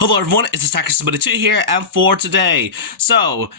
Hello everyone, it's Attacker2 here, and for today,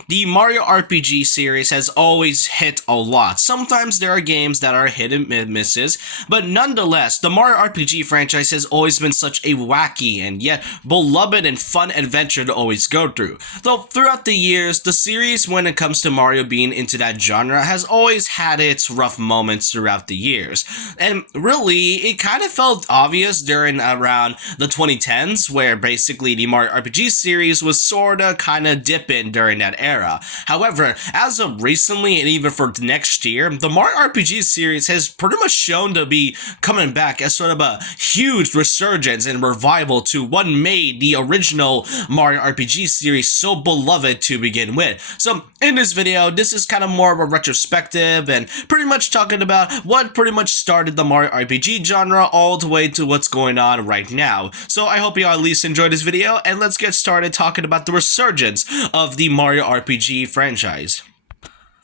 the Mario RPG series has always hit a lot. Sometimes there are games that are hit and misses, but nonetheless, the Mario RPG franchise has always been such a wacky and yet beloved and fun adventure to always go through. Though throughout the years, the series when it comes to Mario being into that genre has always had its rough moments throughout the years. And really, it kind of felt obvious during around the 2010s, where basically the Mario RPG series was sorta kinda dipping during that era. However, as of recently and even for next year, the Mario RPG series has pretty much shown to be coming back as sort of a huge resurgence and revival to what made the original Mario RPG series so beloved to begin with. So in this video, this is kind of more of a retrospective and pretty much talking about what pretty much started the Mario RPG genre all the way to what's going on right now. So I hope you all at least enjoyed this video, and let's get started talking about the resurgence of the Mario RPG franchise.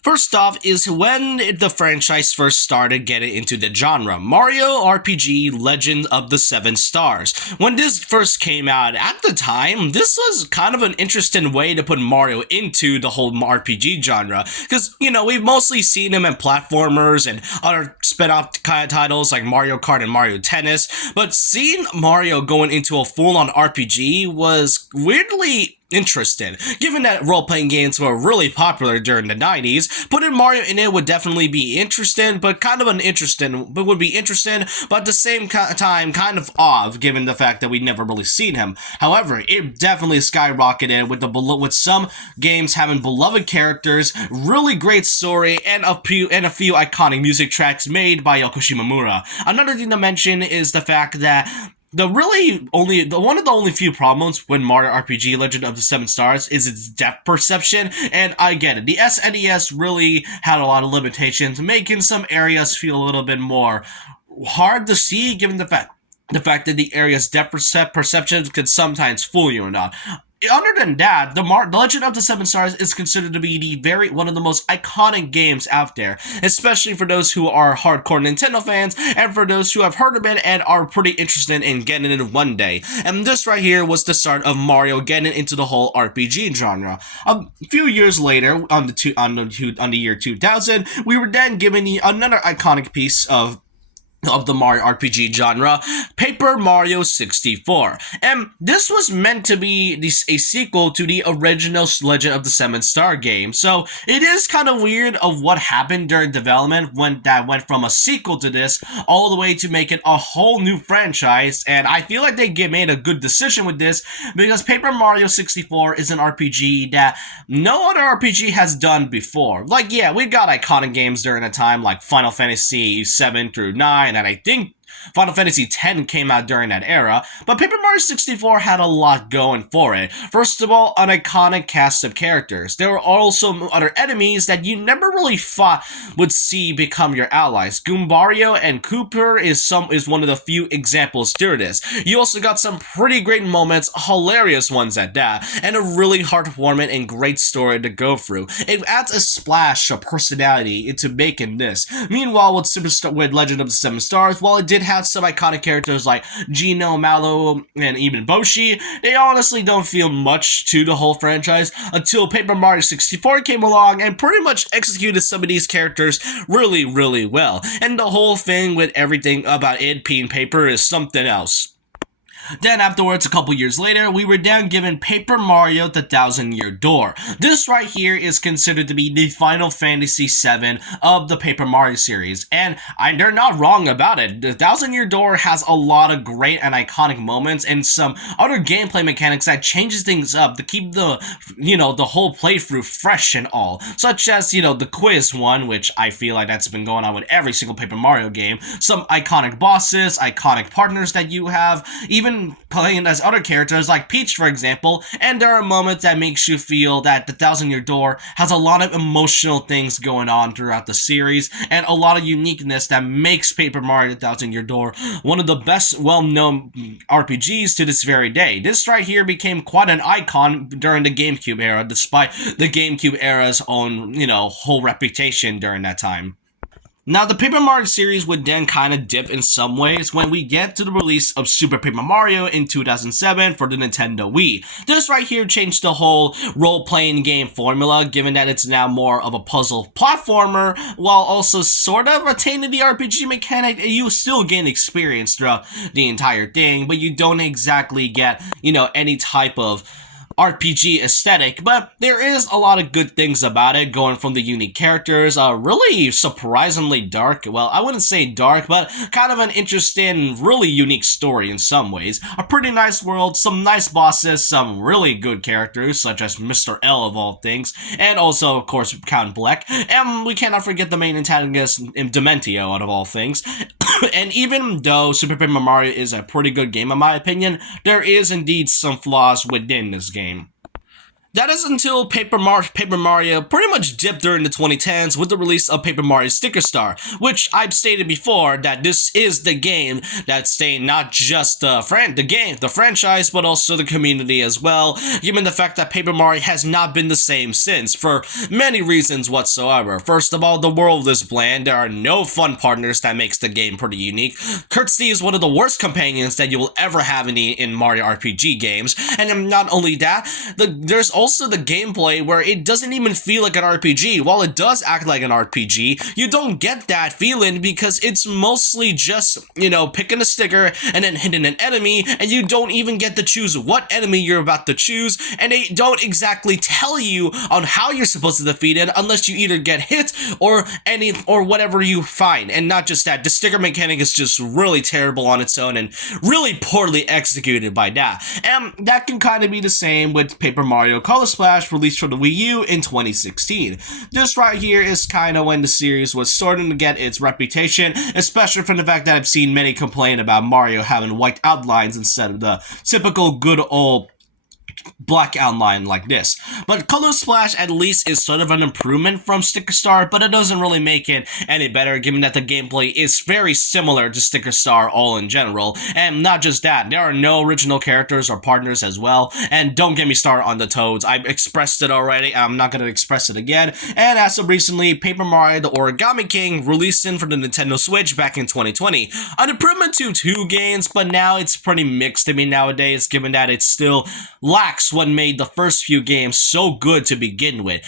First off is when the franchise first started getting into the genre, Mario RPG Legend of the Seven Stars. When this first came out, at the time, this was kind of an interesting way to put Mario into the whole RPG genre, because, you know, we've mostly seen him in platformers and other spin-off titles like Mario Kart and Mario Tennis, but seeing Mario going into a full-on RPG was weirdly interested. Given that role-playing games were really popular during the 90s, putting Mario in it would definitely be interesting, but would be interesting, but at the same time kind of odd, given the fact that we'd never really seen him. However, it definitely skyrocketed with some games having beloved characters, really great story, and a few iconic music tracks made by Yoko Shimomura. Another thing to mention is the fact that one of the only few problems with Mario RPG Legend of the Seven Stars is its depth perception, and I get it. The SNES really had a lot of limitations, making some areas feel a little bit more hard to see, given the fact that the area's depth perception could sometimes fool you or not. Other than that, the Legend of the Seven Stars is considered to be one of the most iconic games out there, especially for those who are hardcore Nintendo fans and for those who have heard of it and are pretty interested in getting it one day. And this right here was the start of Mario getting into the whole RPG genre. A few years later, on the year 2000, we were then given another iconic piece of the Mario RPG genre, Paper Mario 64. And this was meant to be a sequel to the original Legend of the Seven Star game. So it is kind of weird of what happened during development when that went from a sequel to this all the way to make it a whole new franchise. And I feel like they made a good decision with this, because Paper Mario 64 is an RPG that no other RPG has done before. Like, yeah, we got iconic games during the time like Final Fantasy 7 through 9, and I think Final Fantasy X came out during that era, but Paper Mario 64 had a lot going for it. First of all, an iconic cast of characters. There were also other enemies that you never really would see become your allies. Goombario and Cooper is one of the few examples to this. You also got some pretty great moments, hilarious ones at that, and a really heartwarming and great story to go through. It adds a splash of personality into making this. Meanwhile, with Legend of the Seven Stars, while it did have some iconic characters like Gino, Mallow, and even Boshi, they honestly don't feel much to the whole franchise until Paper Mario 64 came along and pretty much executed some of these characters really, really well. And the whole thing with everything about it being paper is something else. Then afterwards, a couple years later, we were then given Paper Mario The Thousand-Year Door. This right here is considered to be the Final Fantasy VII of the Paper Mario series, and they're not wrong about it. The Thousand-Year Door has a lot of great and iconic moments and some other gameplay mechanics that changes things up to keep the whole playthrough fresh and all, such as, the quiz one, which I feel like that's been going on with every single Paper Mario game, some iconic bosses, iconic partners that you have, even playing as other characters like Peach, for example, and there are moments that makes you feel that the Thousand-Year Door has a lot of emotional things going on throughout the series, and a lot of uniqueness that makes Paper Mario The Thousand-Year Door one of the best well-known RPGs to this very day. This right here became quite an icon during the GameCube era, despite the GameCube era's own, whole reputation during that time. Now, the Paper Mario series would then kind of dip in some ways when we get to the release of Super Paper Mario in 2007 for the Nintendo Wii. This right here changed the whole role-playing game formula, given that it's now more of a puzzle platformer, while also sort of retaining the RPG mechanic. You still gain experience throughout the entire thing, but you don't exactly get, any type of RPG aesthetic, but there is a lot of good things about it, going from the unique characters, really surprisingly dark, well, I wouldn't say dark, but kind of an interesting, really unique story in some ways, a pretty nice world, some nice bosses, some really good characters, such as Mr. L of all things, and also, of course, Count Bleck, and we cannot forget the main antagonist, Dementio, out of all things. And even though Super Paper Mario is a pretty good game in my opinion, there is indeed some flaws within this game. That is until Paper Mario pretty much dipped during the 2010s with the release of Paper Mario Sticker Star, which I've stated before that this is the game that's staying not just the franchise, but also the community as well, given the fact that Paper Mario has not been the same since, for many reasons whatsoever. First of all, the world is bland, there are no fun partners that makes the game pretty unique. Kirtsey is one of the worst companions that you will ever have in Mario RPG games, and not only that, there's also the gameplay where it doesn't even feel like an RPG. While it does act like an RPG, you don't get that feeling because it's mostly just, picking a sticker and then hitting an enemy, and you don't even get to choose what enemy you're about to choose, and they don't exactly tell you on how you're supposed to defeat it unless you either get hit or whatever you find. And not just that, the sticker mechanic is just really terrible on its own and really poorly executed by that. And that can kind of be the same with Paper Mario Color Splash, released for the Wii U in 2016. This right here is kind of when the series was starting to get its reputation, especially from the fact that I've seen many complain about Mario having white outlines instead of the typical good old black outline like this. But Color Splash at least is sort of an improvement from Sticker Star, but it doesn't really make it any better given that the gameplay is very similar to Sticker Star all in general. And not just that, there are no original characters or partners as well, and don't get me started on the Toads. I've expressed it already, I'm not going to express it again. And as of recently, Paper Mario the Origami King released in for the Nintendo Switch back in 2020. An improvement to 2 games, but now it's pretty mixed to me nowadays, given that it still lacks what made the first few games so good to begin with.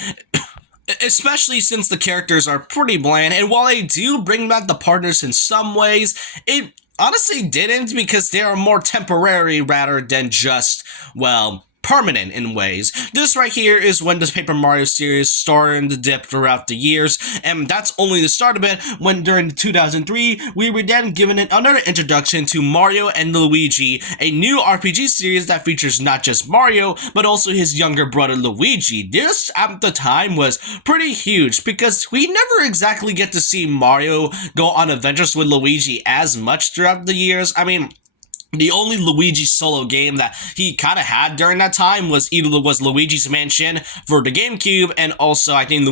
Especially since the characters are pretty bland, and while they do bring back the partners in some ways, it honestly didn't, because they are more temporary rather than just, well, permanent in ways. This right here is when the Paper Mario series started to dip throughout the years, and that's only the start of it, when during 2003, we were then given another introduction to Mario and Luigi, a new RPG series that features not just Mario, but also his younger brother Luigi. This, at the time, was pretty huge, because we never exactly get to see Mario go on adventures with Luigi as much throughout the years. I mean, the only Luigi solo game that he kind of had during that time was Luigi's Mansion for the GameCube, and also I think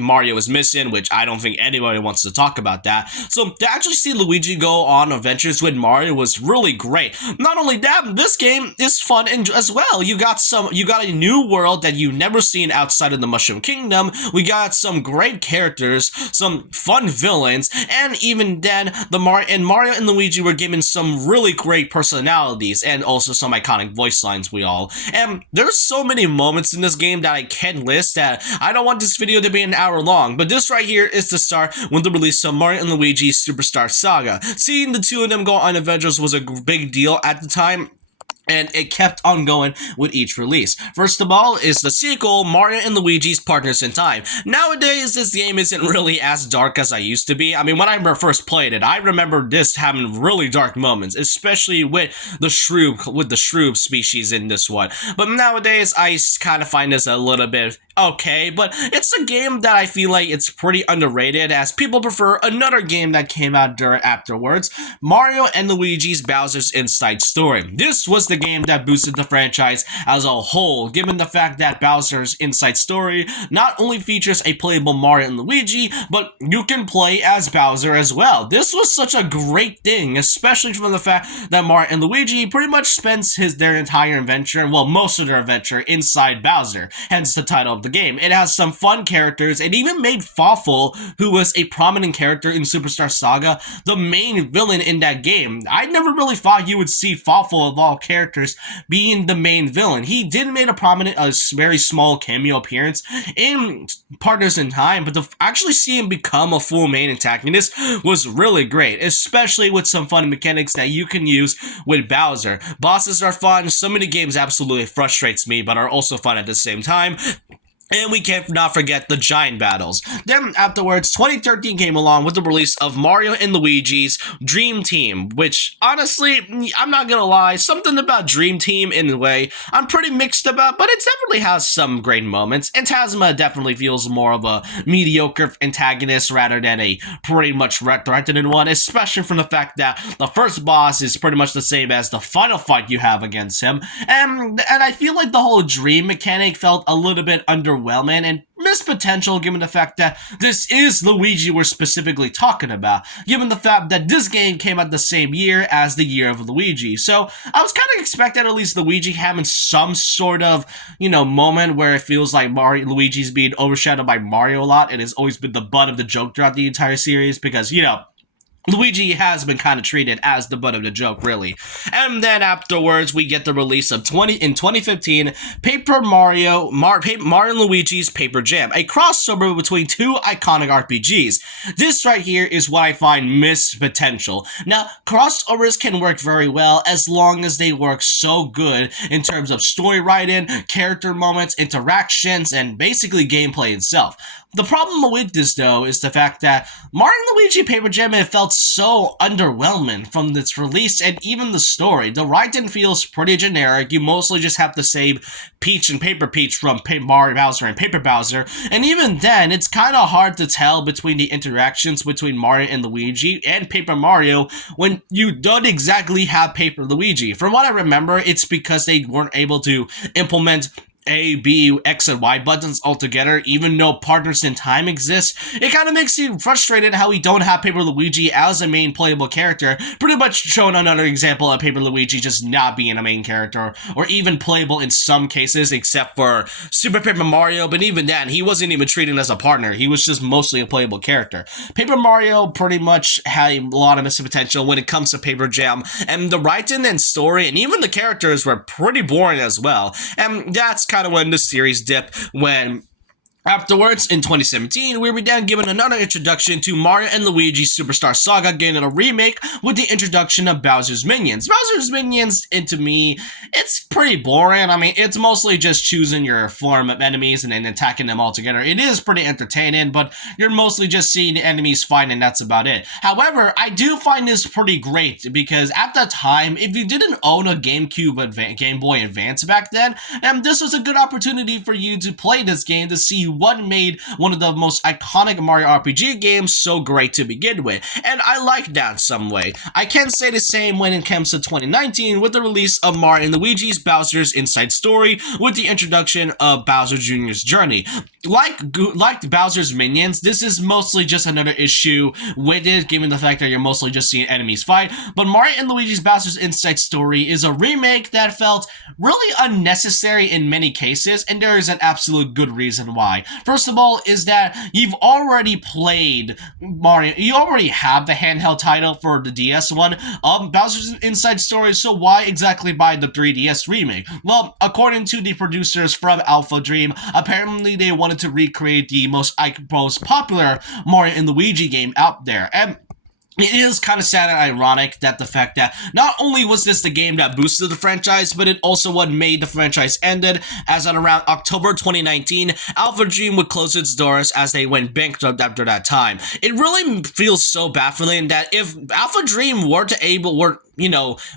Mario is Missing, which I don't think anybody wants to talk about that. So to actually see Luigi go on adventures with Mario was really great. Not only that, this game is fun as well. You got a new world that you've never seen outside of the Mushroom Kingdom. We got some great characters, some fun villains, and even then, Mario and Luigi were given some really great personalities and also some iconic voice lines and there's so many moments in this game that I can list that I don't want this video to be an hour long, but this right here is the start with the release of Mario and Luigi's Superstar Saga. Seeing the two of them go on adventures was a big deal at the time, and it kept on going with each release. First of all is the sequel, Mario and Luigi's Partners in Time. Nowadays, this game isn't really as dark as I used to be. I mean, when I first played it, I remember this having really dark moments, especially with the shrew species in this one. But nowadays, I kind of find this a little bit okay, but it's a game that I feel like it's pretty underrated, as people prefer another game that came out afterwards, Mario and Luigi's Bowser's Inside Story. This was the game that boosted the franchise as a whole, given the fact that Bowser's Inside Story not only features a playable Mario and Luigi, but you can play as Bowser as well. This was such a great thing, especially from the fact that Mario and Luigi pretty much spends their entire adventure, well, most of their adventure, inside Bowser, hence the title of of the game. It has some fun characters. It even made Fawful, who was a prominent character in Superstar Saga, the main villain in that game. I never really thought you would see Fawful of all characters being the main villain. He did make a very small cameo appearance in Partners in Time, but to actually see him become a full main antagonist was really great, especially with some fun mechanics that you can use with Bowser. Bosses are fun. Some of the games absolutely frustrates me, but are also fun at the same time. And we can't not forget the giant battles. Then afterwards, 2013 came along with the release of Mario and Luigi's Dream Team, which honestly, I'm not gonna lie, something about Dream Team in a way I'm pretty mixed about, but it definitely has some great moments. And Tasma definitely feels more of a mediocre antagonist rather than a pretty much threatening one, especially from the fact that the first boss is pretty much the same as the final fight you have against him. And I feel like the whole dream mechanic felt a little bit underwhelming and missed potential given the fact that this is Luigi we're specifically talking about, given the fact that this game came out the same year as the year of Luigi. So I was kind of expecting at least Luigi having some sort of, moment where it feels like Luigi's being overshadowed by Mario a lot. It has always been the butt of the joke throughout the entire series because, Luigi has been kind of treated as the butt of the joke, really. And then afterwards, we get the release of 2015, Mario and Luigi's Paper Jam, a crossover between two iconic RPGs. This right here is what I find missed potential. Now, crossovers can work very well as long as they work so good in terms of story writing, character moments, interactions, and basically gameplay itself. The problem with this, though, is the fact that Mario & Luigi Paper Jam felt so underwhelming from its release and even the story. The writing feels pretty generic. You mostly just have the same Peach and Paper Peach from Mario Bowser and Paper Bowser, and even then, it's kind of hard to tell between the interactions between Mario and Luigi and Paper Mario when you don't exactly have Paper Luigi. From what I remember, it's because they weren't able to implement A, B, X, and Y buttons altogether, even though Partners in Time exists. It kind of makes you frustrated how we don't have Paper Luigi as a main playable character, pretty much showing another example of Paper Luigi just not being a main character, or even playable in some cases, except for Super Paper Mario, but even then, he wasn't even treated as a partner, he was just mostly a playable character. Paper Mario pretty much had a lot of missing potential when it comes to Paper Jam, and the writing and story, and even the characters were pretty boring as well, and that's kind of when the series dipped when afterwards, in 2017, we were then given another introduction to Mario and Luigi Superstar Saga, getting a remake with the introduction of Bowser's Minions. Bowser's Minions, to me, it's pretty boring. I mean, it's mostly just choosing your form of enemies and then attacking them all together. It is pretty entertaining, but you're mostly just seeing the enemies fight and that's about it. However, I do find this pretty great because at that time, if you didn't own a Game Boy Advance back then, this was a good opportunity for you to play this game to see what made one of the most iconic Mario RPG games so great to begin with, and I like that some way. I can say the same when it comes to 2019 with the release of Mario and Luigi's Bowser's Inside Story with the introduction of Bowser Jr.'s Journey. Like Bowser's Minions, this is mostly just another issue with it, given the fact that you're mostly just seeing enemies fight, but Mario and Luigi's Bowser's Inside Story is a remake that felt really unnecessary in many cases, and there is an absolute good reason why. First of all, is that you've already played Mario, you already have the handheld title for the DS one of Bowser's Inside Story, so why exactly buy the 3DS remake? Well, according to the producers from Alpha Dream, apparently they wanted to recreate the most popular Mario and Luigi game out there, and it is kind of sad and ironic that the fact that not only was this the game that boosted the franchise, but it also what made the franchise ended, as at around October 2019, Alpha Dream would close its doors as they went bankrupt after that time. It really feels so baffling that if Alpha Dream were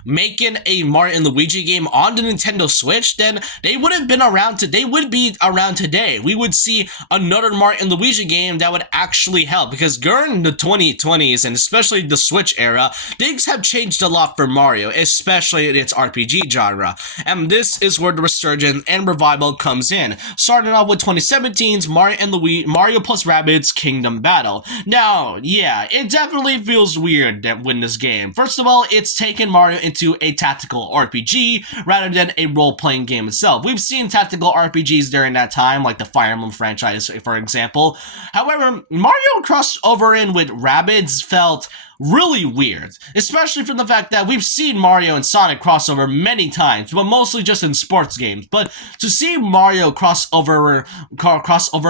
making a Mario and Luigi game on the Nintendo Switch, then they would have been around they would be around today. We would see another Mario and Luigi game that would actually help, because during the 2020s and especially the Switch era, things have changed a lot for Mario, especially in its RPG genre. And this is where the resurgence and revival comes in, starting off with 2017's Mario plus Rabbids Kingdom Battle. Now, yeah, it definitely feels weird that win this game. First of all, it's taken Mario into a tactical RPG rather than a role-playing game itself. We've seen tactical RPGs during that time, like the Fire Emblem franchise, for example. However, Mario crossed over in with Rabbids felt really weird, especially from the fact that we've seen Mario and Sonic crossover many times, but mostly just in sports games. But to see Mario crossover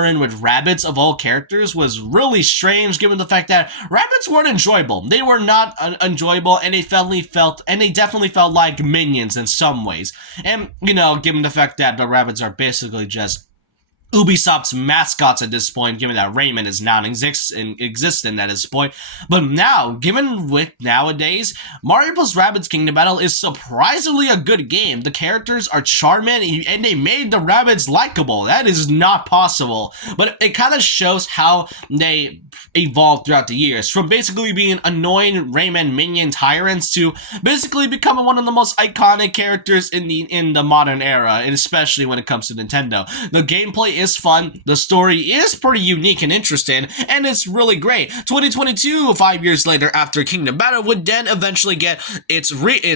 in with Rabbids of all characters was really strange, given the fact that Rabbids weren't enjoyable. They were not enjoyable, and they definitely felt like minions in some ways. And given the fact that the Rabbids are basically just Ubisoft's mascots at this point, given that Rayman is non-existent at this point. But now, given with nowadays, Mario + Rabbids Kingdom Battle is surprisingly a good game. The characters are charming, and they made the Rabbids likable. That is not possible. But it kind of shows how they evolved throughout the years, from basically being annoying Rayman minion tyrants to basically becoming one of the most iconic characters in the modern era, and especially when it comes to Nintendo. The gameplay is fun, the story is pretty unique and interesting, and it's really great. 2022, 5 years later after Kingdom Battle, would then eventually get its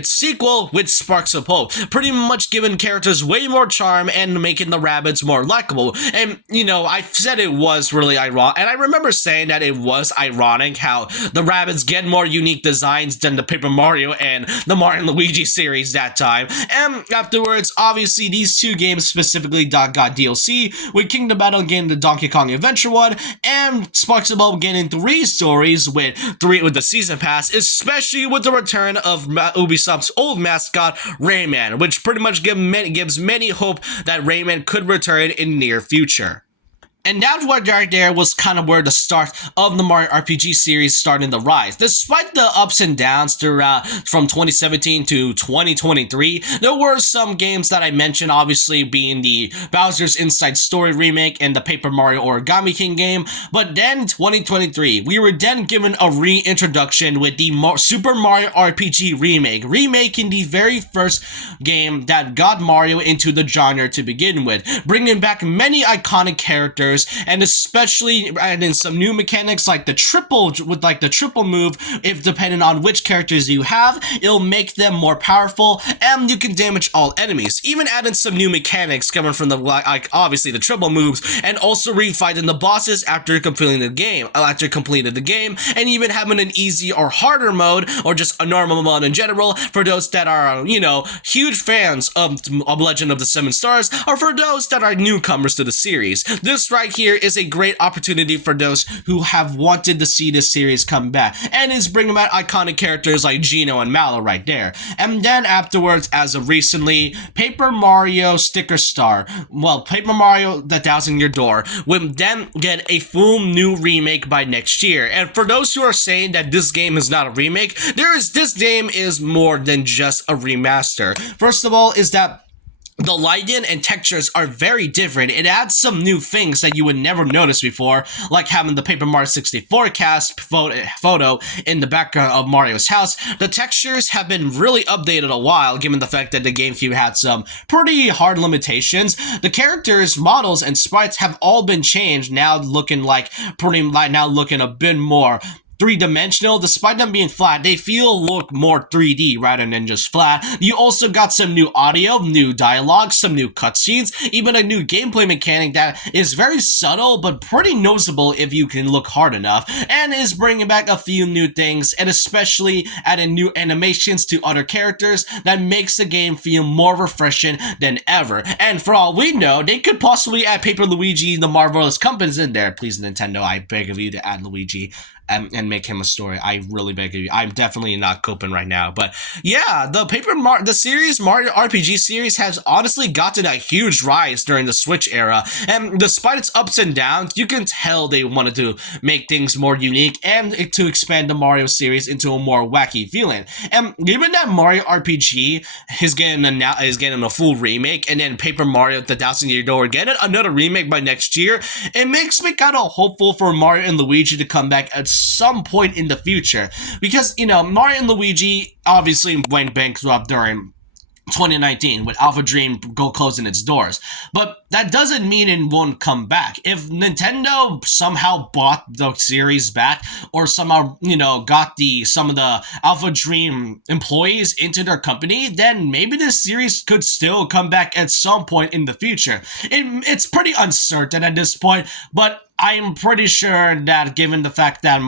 sequel with Sparks of Hope, pretty much giving characters way more charm and making the Rabbids more likable. And I said it was really ironic, and I remember saying that it was ironic how the Rabbids get more unique designs than the Paper Mario and the Mario and Luigi series that time. And afterwards, obviously these two games specifically got DLC, with Kingdom Battle getting the Donkey Kong Adventure one, and Sparks of Hope getting 3 stories with the season pass, especially with the return of Ubisoft's old mascot Rayman, which pretty much gives many hope that Rayman could return in the near future. And that right there was kind of where the start of the Mario RPG series started to rise. Despite the ups and downs throughout from 2017 to 2023, there were some games that I mentioned, obviously being the Bowser's Inside Story remake and the Paper Mario Origami King game. But then 2023, we were then given a reintroduction with the Super Mario RPG remake, remaking the very first game that got Mario into the genre to begin with, bringing back many iconic characters, and especially adding some new mechanics like the triple move. If depending on which characters you have, it'll make them more powerful, and you can damage all enemies. Even adding some new mechanics coming from obviously the triple moves, and also refighting the bosses after completing the game, and even having an easy or harder mode, or just a normal mode in general for those that are huge fans of Legend of the Seven Stars, or for those that are newcomers to the series. This right here is a great opportunity for those who have wanted to see this series come back, and is bringing back iconic characters like Geno and Mallow right there. And then afterwards, as of recently, Paper Mario Sticker Star, Paper Mario The Thousand Year Door, will then get a full new remake by next year. And for those who are saying that this game is not a remake, this game is more than just a remaster. First of all, is that the lighting and textures are very different. It adds some new things that you would never notice before, like having the Paper Mario 64 cast photo in the background of Mario's house. The textures have been really updated a while, given the fact that the GameCube had some pretty hard limitations. The characters, models, and sprites have all been changed, now looking a bit more three-dimensional. Despite them being flat, they look more 3D rather than just flat. You also got some new audio, new dialogue, some new cutscenes, even a new gameplay mechanic that is very subtle but pretty noticeable if you can look hard enough, and is bringing back a few new things, and especially adding new animations to other characters that makes the game feel more refreshing than ever. And for all we know, they could possibly add Paper Luigi, the Marvelous Companies in there. Please, Nintendo, I beg of you to add Luigi and make him a story. I really beg of you. I'm definitely not coping right now. But yeah, the series, Mario RPG series, has honestly gotten a huge rise during the Switch era. And despite its ups and downs, you can tell they wanted to make things more unique and to expand the Mario series into a more wacky feeling. And given that Mario RPG is getting a full remake, and then Paper Mario The Thousand Year Door getting another remake by next year, it makes me kind of hopeful for Mario and Luigi to come back at some point in the future, because Mario and Luigi obviously went bankrupt during 2019 with Alpha Dream go closing its doors. But that doesn't mean it won't come back. If Nintendo somehow bought the series back or somehow, got some of the Alpha Dream employees into their company, then maybe this series could still come back at some point in the future. It's pretty uncertain at this point, but I'm pretty sure that given the fact that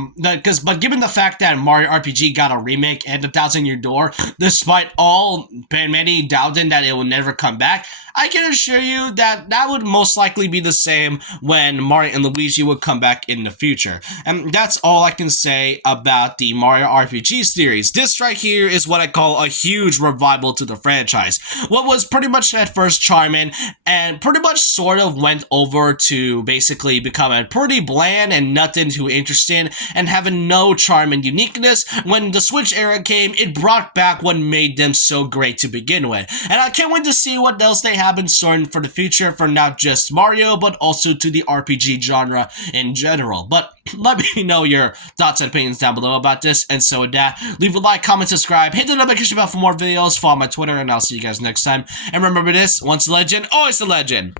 given the fact that Mario RPG got a remake and the Thousand Year Door, despite all many doubting that it will never come back, I can assure you that that would most likely be the same when Mario and Luigi would come back in the future. And that's all I can say about the Mario RPG series. This right here is what I call a huge revival to the franchise. What was pretty much at first charming and pretty much sort of went over to basically become a pretty bland and nothing too interesting and having no charm and uniqueness. When the Switch era came, it brought back what made them so great to begin with. And I can't wait to see what else they have in store for the future for not just Mario, but also to the RPG genre in general. But let me know your thoughts and opinions down below about this. And so with that, leave a like, comment, subscribe, hit the notification bell for more videos, follow my Twitter, and I'll see you guys next time. And remember this, once a legend, always a legend.